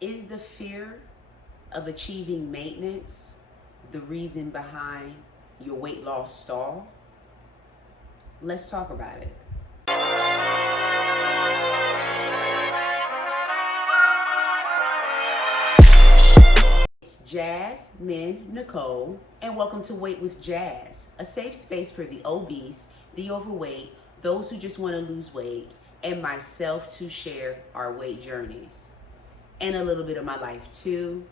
Is the fear of achieving maintenance the reason behind your weight loss stall? Let's talk about it. It's Jasmine Nicole, and welcome to Weight with Jazz, a safe space for the obese, the overweight, those who just want to lose weight, and myself to share our weight journeys. And a little bit of my life too.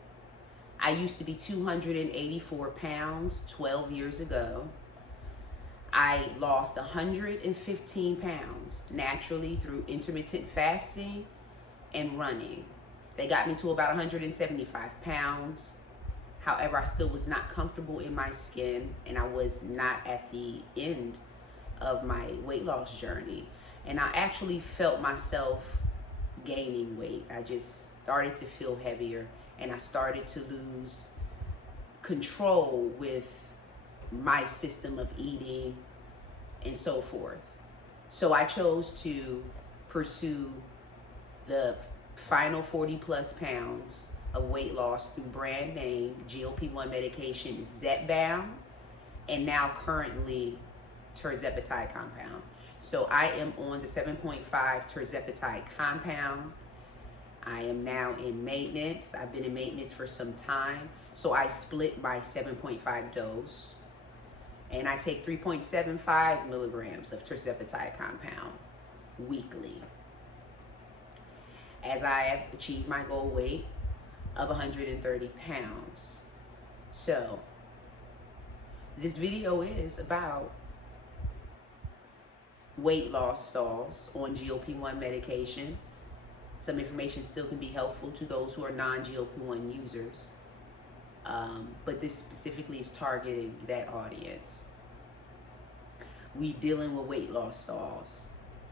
I used to be 284 pounds 12 years ago. I lost 115 pounds naturally through intermittent fasting and running. They got me to about 175 pounds. However, I still was not comfortable in my skin, and I was not at the end of my weight loss journey. And I actually felt myself gaining weight. I just started to feel heavier, and I started to lose control with my system of eating and so forth. So I chose to pursue the final 40 plus pounds of weight loss through brand name GLP-1 medication Zepbound, and now currently Tirzepatide compound. So I am on the 7.5 Tirzepatide compound. I am now in maintenance. I've been in maintenance for some time. So I split my 7.5 dose, and I take 3.75 milligrams of Tirzepatide compound weekly as I have achieved my goal weight of 130 pounds. So this video is about weight loss stalls on GLP-1 medication. Some information still can be helpful to those who are non-GLP-1 users, but this specifically is targeting that audience. We dealing with weight loss stalls.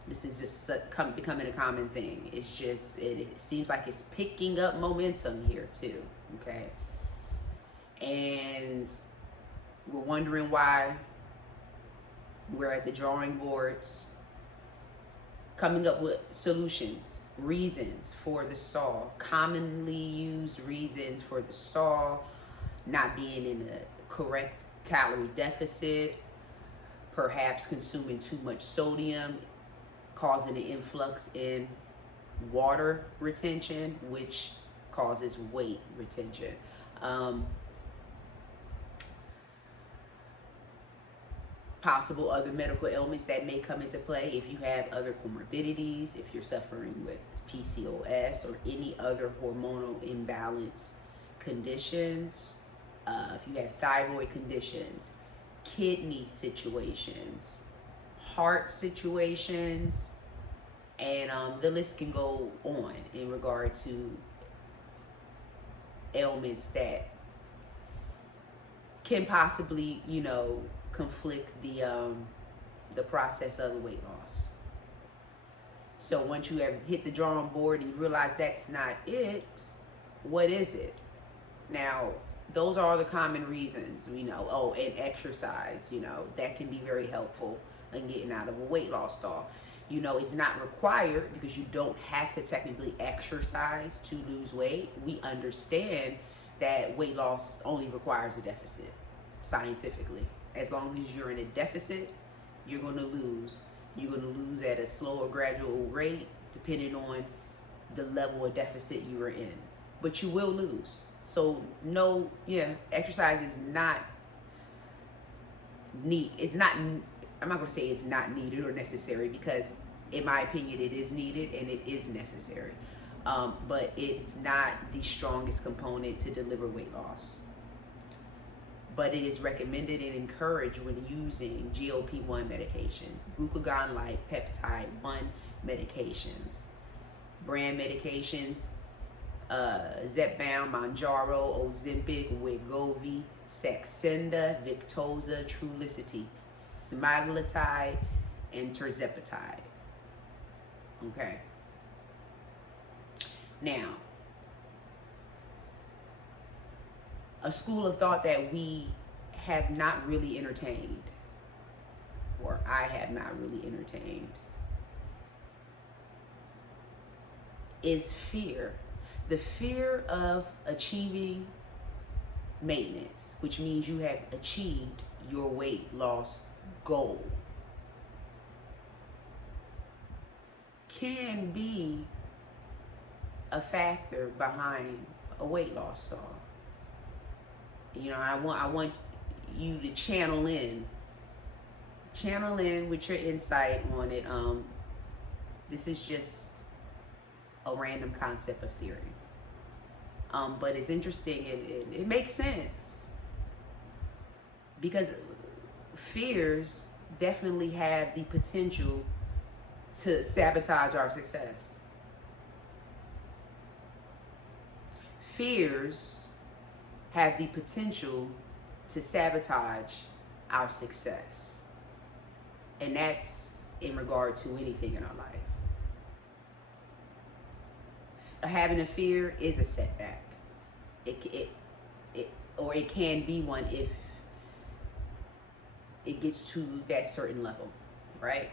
This is just becoming a common thing. It's just, it seems like it's picking up momentum here too, okay? And we're wondering why. We're at the drawing boards, coming up with solutions, reasons for the stall, commonly used reasons for the stall: not being in a correct calorie deficit, perhaps consuming too much sodium, causing an influx in water retention, which causes weight retention. Possible other medical ailments that may come into play if you have other comorbidities, if you're suffering with PCOS or any other hormonal imbalance conditions, if you have thyroid conditions, kidney situations, heart situations, and the list can go on in regard to ailments that can possibly, conflict the process of the weight loss. So once you have hit the drawing board and you realize that's not it, what is it? Now, those are all the common reasons we know. Oh, and exercise, that can be very helpful in getting out of a weight loss stall. It's not required because you don't have to technically exercise to lose weight. We understand that weight loss only requires a deficit scientifically. As long as you're in a deficit, you're going to lose. You're going to lose at a slow or gradual rate depending on the level of deficit you are in. But you will lose. So exercise is not need. It's not. I'm not going to say it's not needed or necessary, because in my opinion it is needed and it is necessary. But it's not the strongest component to deliver weight loss. But it is recommended and encouraged when using GLP-1 medication, glucagon-like peptide 1 medications, brand medications, Zepbound, Mounjaro, Ozempic, Wegovy, Saxenda, Victoza, Trulicity, Semaglutide, and Tirzepatide. Okay. Now, a school of thought that we have not really entertained, or I have not really entertained, is fear. The fear of achieving maintenance, which means you have achieved your weight loss goal, can be a factor behind a weight loss stall. You know, I want you to channel in with your insight on it. This is just a random concept of theory. But it's interesting and it makes sense, because fears definitely have the potential to sabotage our success. Fears have the potential to sabotage our success. And that's in regard to anything in our life. Having a fear is a setback. Or it can be one if it gets to that certain level, right?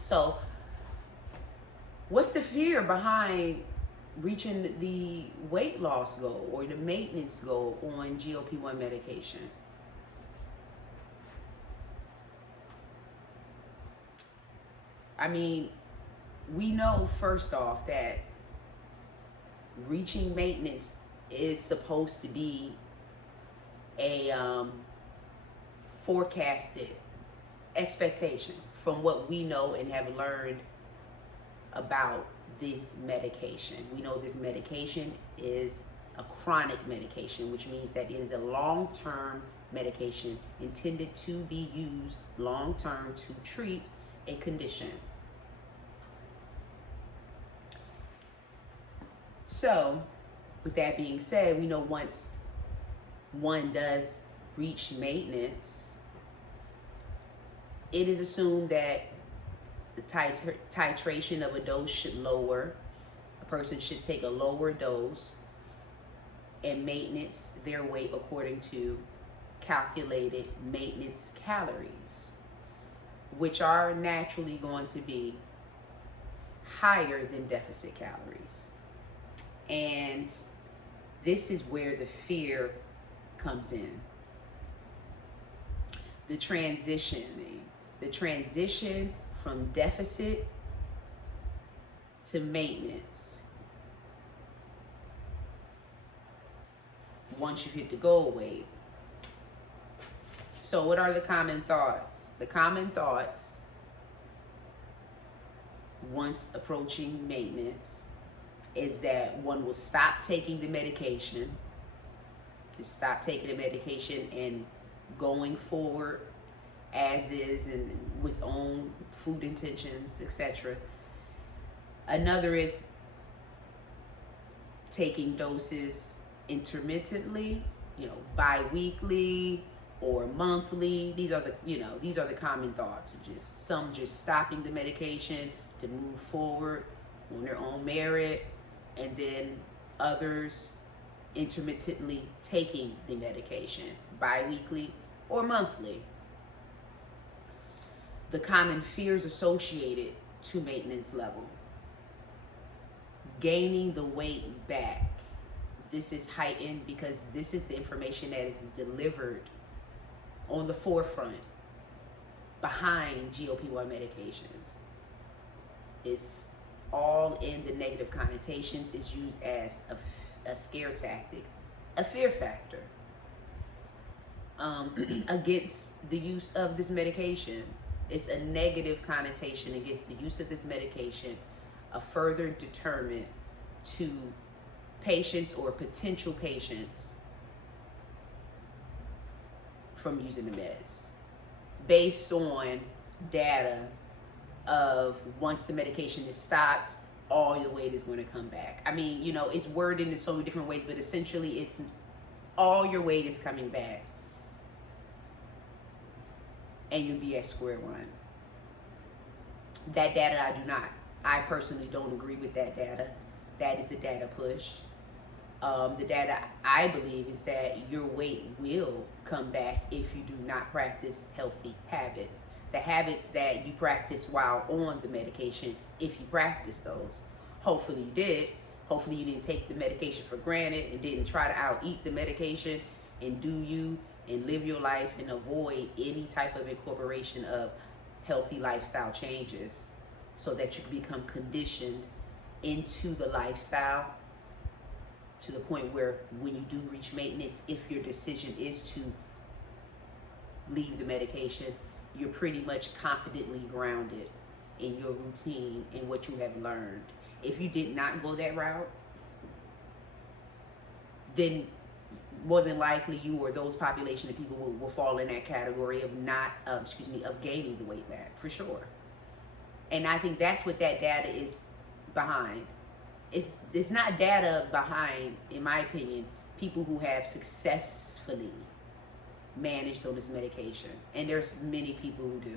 So, what's the fear behind reaching the weight loss goal or the maintenance goal on GLP-1 medication? I mean, we know first off that reaching maintenance is supposed to be a forecasted expectation from what we know and have learned about this medication. We know this medication is a chronic medication, which means that it is a long-term medication intended to be used long-term to treat a condition. So, with that being said, we know once one does reach maintenance, it is assumed that the titration of a dose should lower. A person should take a lower dose and maintenance their weight according to calculated maintenance calories, which are naturally going to be higher than deficit calories. And this is where the fear comes in. The transition from deficit to maintenance. Once you hit the goal weight. So what are the common thoughts? The common thoughts once approaching maintenance is that one will stop taking the medication, just stop taking the medication and going forward as is and with own food intentions, etc. Another is taking doses intermittently, bi-weekly or monthly. These are the common thoughts. Some just stopping the medication to move forward on their own merit, and then others intermittently taking the medication bi-weekly or monthly. The common fears associated to maintenance level. Gaining the weight back. This is heightened because this is the information that is delivered on the forefront behind GLP-1 medications. It's all in the negative connotations. It's used as a scare tactic, a fear factor against the use of this medication. It's a negative connotation against the use of this medication, a further deterrent to patients or potential patients from using the meds, based on data of once the medication is stopped, all your weight is going to come back. I mean, it's worded in so many different ways, but essentially it's all your weight is coming back and you'll be at square one. That data I personally don't agree with that data. That is the data pushed. The data I believe is that your weight will come back if you do not practice healthy habits. The habits that you practice while on the medication, if you practice those. Hopefully you did, Hopefully you didn't take the medication for granted and didn't try to out eat the medication and do you and live your life and avoid any type of incorporation of healthy lifestyle changes so that you can become conditioned into the lifestyle to the point where when you do reach maintenance, if your decision is to leave the medication, you're pretty much confidently grounded in your routine and what you have learned. If you did not go that route, then more than likely you or those population of people will fall in that category of not, of gaining the weight back, for sure. And I think that's what that data is behind. It's not data behind, in my opinion, people who have successfully managed on this medication. And there's many people who do.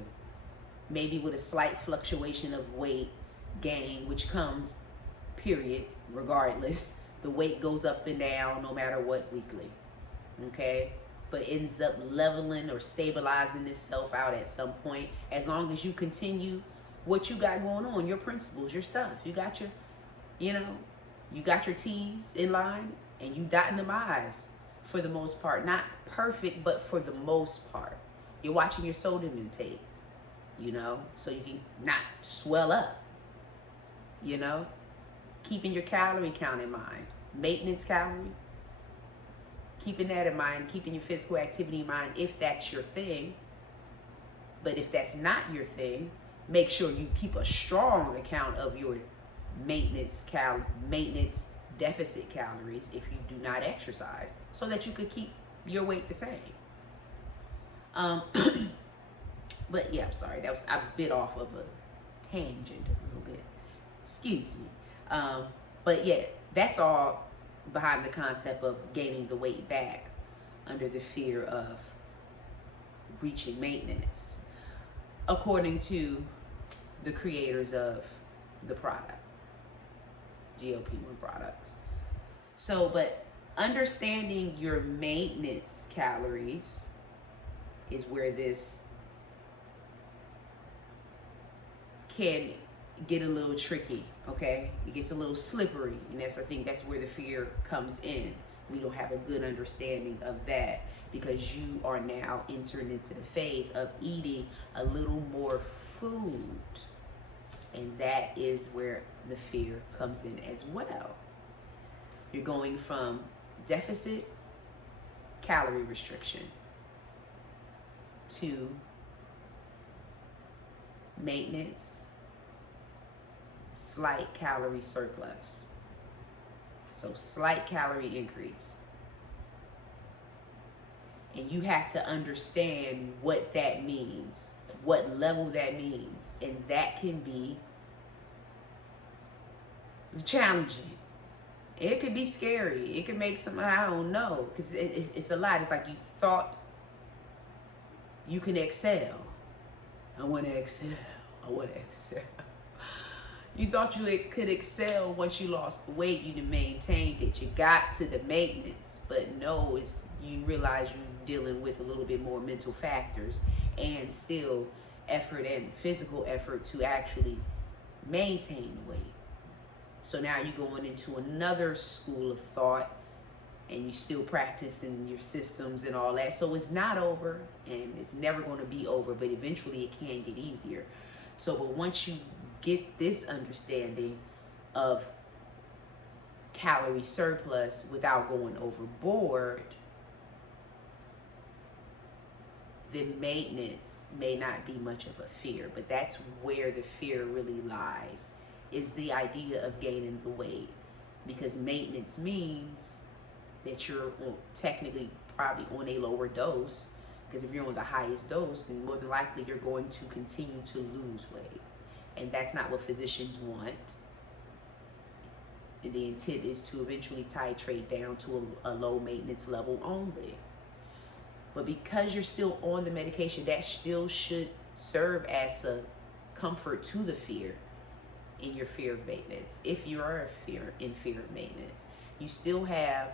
Maybe with a slight fluctuation of weight gain, which comes, period, regardless. The weight goes up and down no matter what weekly, okay? But ends up leveling or stabilizing itself out at some point, as long as you continue what you got going on, your principles, your stuff. You got your, you got your T's in line and you dotting them I's for the most part. Not perfect, but for the most part. You're watching your sodium intake, so you can not swell up, keeping your calorie count in mind, maintenance calorie, keeping that in mind, keeping your physical activity in mind if that's your thing. But if that's not your thing, make sure you keep a strong account of your maintenance deficit calories if you do not exercise, so that you could keep your weight the same. But yeah, I'm sorry, I bit off of a tangent a little bit. Excuse me. But yeah, that's all behind the concept of gaining the weight back under the fear of reaching maintenance, according to the creators of the product, GLP-1 products. So, but understanding your maintenance calories is where this can get a little tricky, okay? It gets a little slippery, and I think that's where the fear comes in. We don't have a good understanding of that because you are now entering into the phase of eating a little more food, and that is where the fear comes in as well. You're going from deficit calorie restriction to maintenance slight calorie surplus. So slight calorie increase. And you have to understand what that means, what level that means. And that can be challenging. It could be scary. It could make some, I don't know, because it's a lot. It's like you thought you can excel. I want to excel. I want to excel. You thought you could excel once you lost the weight, you maintained it, you got to the maintenance, but no, you realize you're dealing with a little bit more mental factors and still effort and physical effort to actually maintain the weight. So now you're going into another school of thought and you're still practicing your systems and all that. So it's not over and it's never going to be over, but eventually it can get easier. So, but once you get this understanding of calorie surplus without going overboard, then maintenance may not be much of a fear. But that's where the fear really lies, is the idea of gaining the weight. Because maintenance means that you're technically probably on a lower dose, because if you're on the highest dose, then more than likely you're going to continue to lose weight. And that's not what physicians want. And the intent is to eventually titrate down to a low maintenance level only. But because you're still on the medication, that still should serve as a comfort to the fear in your fear of maintenance. If you are in fear of maintenance, you still have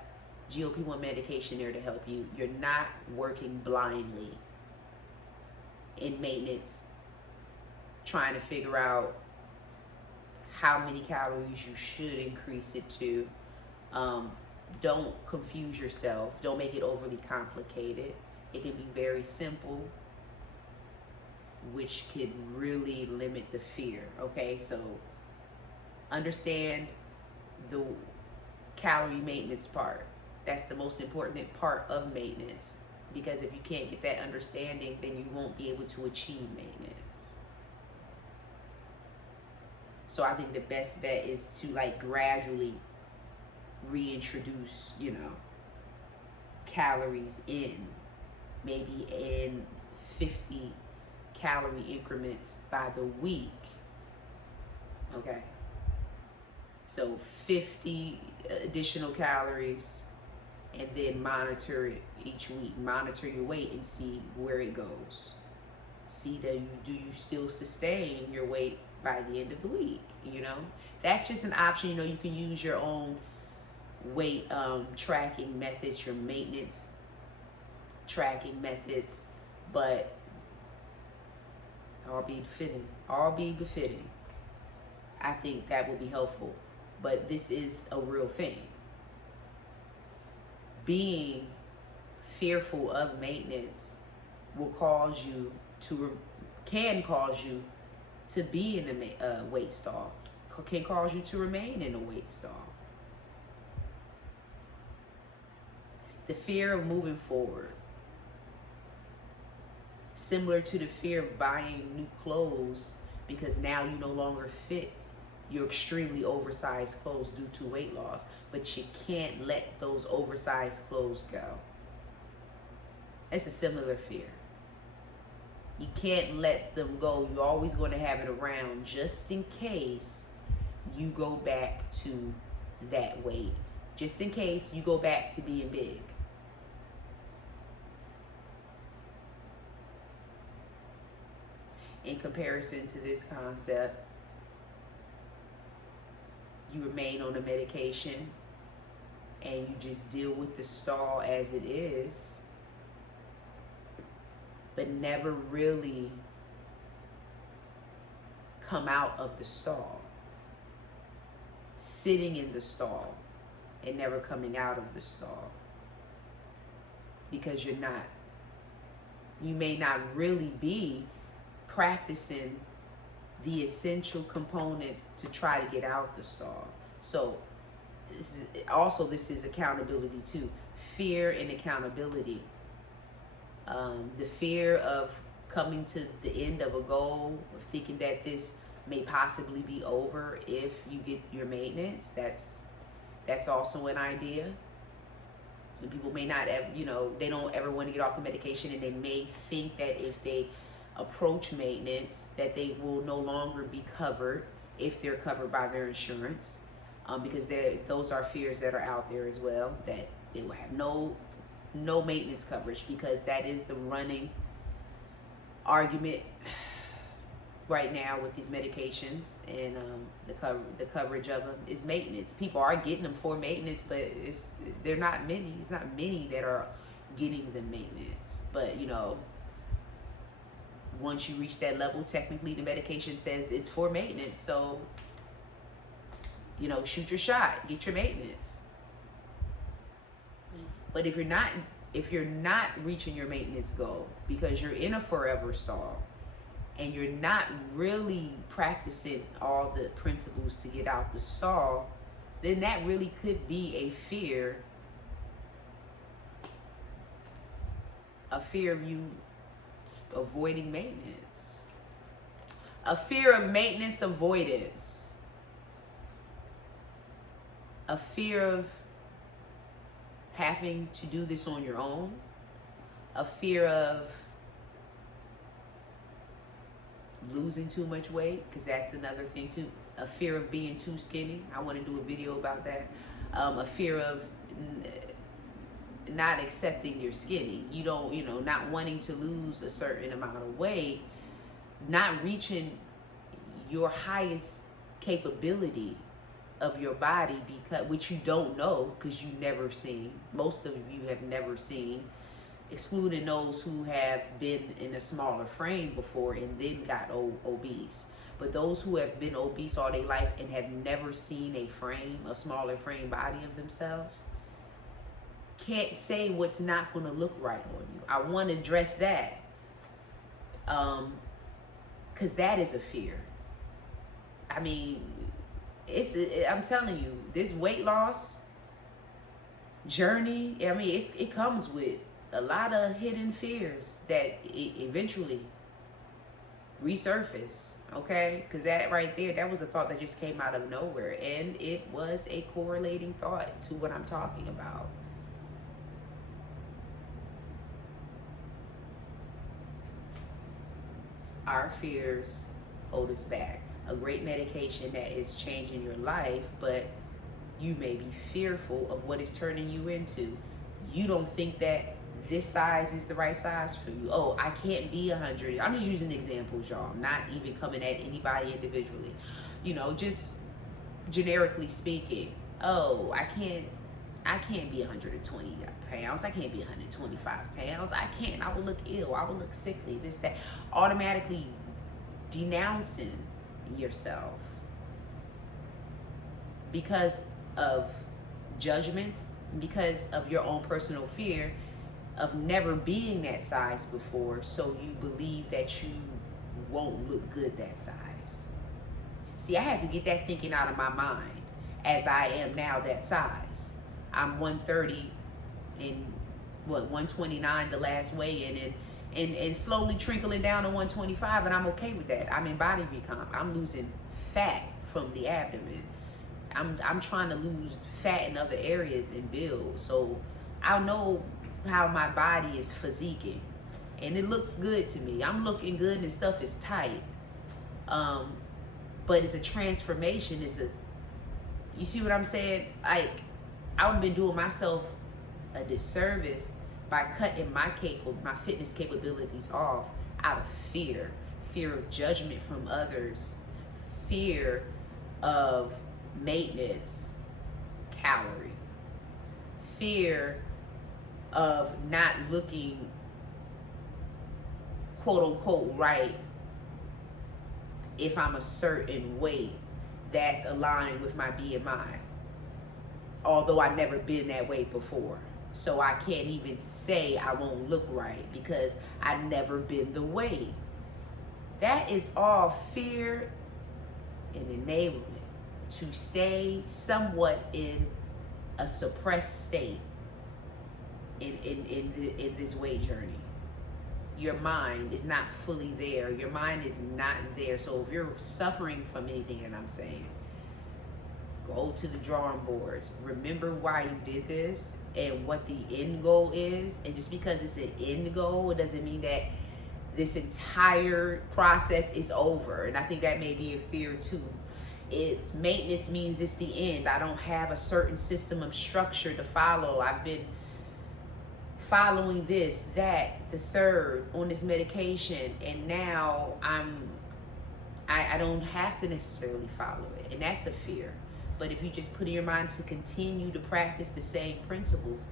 GLP-1 medication there to help you. You're not working blindly in maintenance, trying to figure out how many calories you should increase it to. Don't confuse yourself. Don't make it overly complicated. It can be very simple, which could really limit the fear. Okay, so understand the calorie maintenance part. That's the most important part of maintenance, because if you can't get that understanding, then you won't be able to achieve maintenance. So I think the best bet is to like gradually reintroduce, you know, calories in, maybe in 50 calorie increments by the week. Okay, so 50 additional calories, and then monitor it each week. Monitor your weight and see where it goes. See that do you still sustain your weight by the end of the week? You know, that's just an option. You know, you can use your own weight tracking methods, your maintenance tracking methods, but all be befitting. I think that will be helpful, but this is a real thing. Being fearful of maintenance will cause you can cause you to be in a weight stall, can cause you to remain in a weight stall. The fear of moving forward, similar to the fear of buying new clothes because now you no longer fit your extremely oversized clothes due to weight loss, but you can't let those oversized clothes go. It's a similar fear. You can't let them go. You're always going to have it around just in case you go back to that weight, just in case you go back to being big. In comparison to this concept, you remain on the medication and you just deal with the stall as it is, but never really come out of the stall. Sitting in the stall and never coming out of the stall, because you may not really be practicing the essential components to try to get out the stall. So this is accountability too. Fear and accountability. The fear of coming to the end of a goal, of thinking that this may possibly be over if you get your maintenance. That's also an idea. Some people may not ever, they don't ever want to get off the medication, and they may think that if they approach maintenance that they will no longer be covered if they're covered by their insurance, because those are fears that are out there as well, that they will have no maintenance coverage, because that is the running argument right now with these medications, and the coverage of them is maintenance. People are getting them for maintenance, but they're not many. It's not many that are getting the maintenance. But once you reach that level, technically the medication says it's for maintenance. So shoot your shot, get your maintenance. But if you're not reaching your maintenance goal because you're in a forever stall and you're not really practicing all the principles to get out the stall, then that really could be a fear of you avoiding maintenance. A fear of maintenance avoidance. A fear of having to do this on your own. A fear of losing too much weight, because that's another thing too. A fear of being too skinny. I want to do a video about that. A fear of not accepting you're skinny. Not wanting to lose a certain amount of weight, not reaching your highest capability of your body, which you don't know, because you've never seen. Most of you have never seen, excluding those who have been in a smaller frame before and then got obese. But those who have been obese all their life and have never seen a smaller frame body of themselves, can't say what's not going to look right on you. I want to address that, because that is a fear. I mean, I'm telling you, this weight loss journey, I mean, it comes with a lot of hidden fears that eventually resurface, okay? Because that right there, that was a thought that just came out of nowhere, and it was a correlating thought to what I'm talking about. Our fears hold us back. A great medication that is changing your life, but you may be fearful of what it's turning you into. You don't think that this size is the right size for you. Oh, I can't be 100. I'm just using examples, y'all. I'm not even coming at anybody individually. You know, just generically speaking. Oh, I can't be 120 pounds. I can't be 125 pounds. I can't. I will look ill. I will look sickly. This, that. Automatically denouncing yourself because of judgments, because of your own personal fear of never being that size before, so you believe that you won't look good that size. See, I had to get that thinking out of my mind, as I am now that size. I'm 130 and 129 the last weigh-in, and slowly trickling down to 125, and I'm okay with that. I'm in body recomp. I'm losing fat from the abdomen. I'm trying to lose fat in other areas and build. So I know how my body is physiquing, and it looks good to me. I'm looking good and stuff is tight. But it's a transformation. You see what I'm saying? Like, I would have been doing myself a disservice by cutting my fitness capabilities off out of fear of judgment from others, fear of maintenance calorie, fear of not looking quote unquote right if I'm a certain weight that's aligned with my BMI, although I've never been that way before. So I can't even say I won't look right because I've never been the way. That is all fear and enablement to stay somewhat in a suppressed state in this weight journey. Your mind is not fully there. Your mind is not there. So if you're suffering from anything that I'm saying, go to the drawing boards. Remember why you did this and what the end goal is. And just because it's an end goal, it doesn't mean that this entire process is over. And I think that may be a fear too. It's maintenance means it's the end. I don't have a certain system of structure to follow. I've been following this, that, the third on this medication, and now I don't have to necessarily follow it, and that's a fear. But if you just put in your mind to continue to practice the same principles,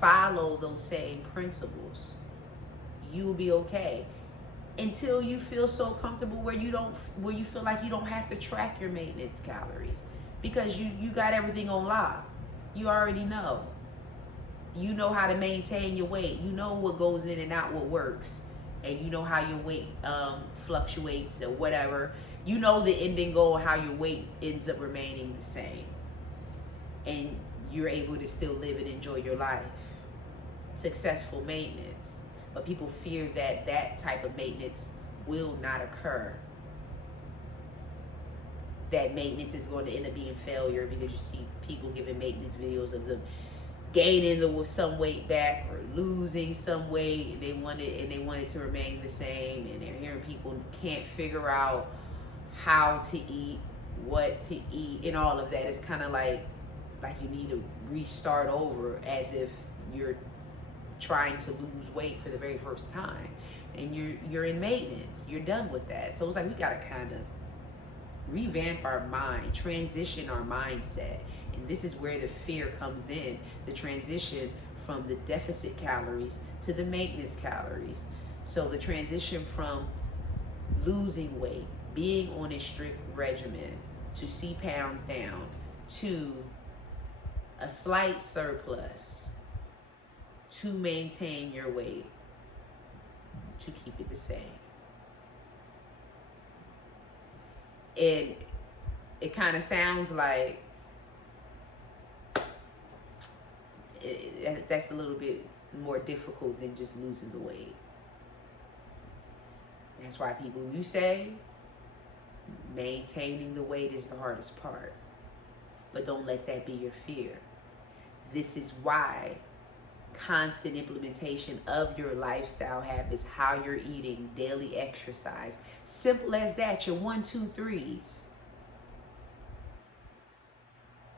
follow those same principles, you'll be okay until you feel so comfortable where you feel like you don't have to track your maintenance calories because you got everything on lock. You already know. You know how to maintain your weight. You know what goes in and out, what works, and you know how your weight fluctuates or whatever. You know the ending goal, how your weight ends up remaining the same, and you're able to still live and enjoy your life. Successful maintenance. But people fear that that type of maintenance will not occur. That maintenance is going to end up being failure because you see people giving maintenance videos of them gaining some weight back or losing some weight, and they want it to remain the same, and they're hearing people can't figure out how to eat, what to eat, and all of that. It's kind of like you need to restart over, as if you're trying to lose weight for the very first time, and you're in maintenance. You're done with that. So it's like we gotta kind of revamp our mind, transition our mindset. And this is where the fear comes in, the transition from the deficit calories to the maintenance calories. So the transition from losing weight being on a strict regimen to see pounds down to a slight surplus to maintain your weight, to keep it the same. It kind of sounds like that's a little bit more difficult than just losing the weight. That's why people, you say maintaining the weight is the hardest part, but don't let that be your fear. This is why constant implementation of your lifestyle habits, how you're eating, daily exercise, simple as that, your 1, 2, 3s,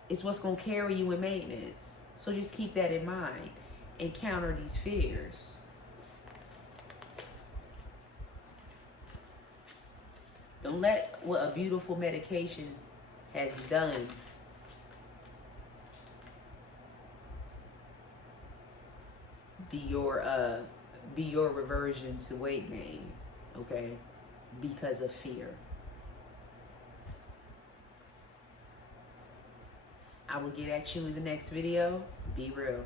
is what's going to carry you in maintenance. So just keep that in mind and counter these fears. Don't let what a beautiful medication has done be your reversion to weight gain, okay? Because of fear. I will get at you in the next video. Be real.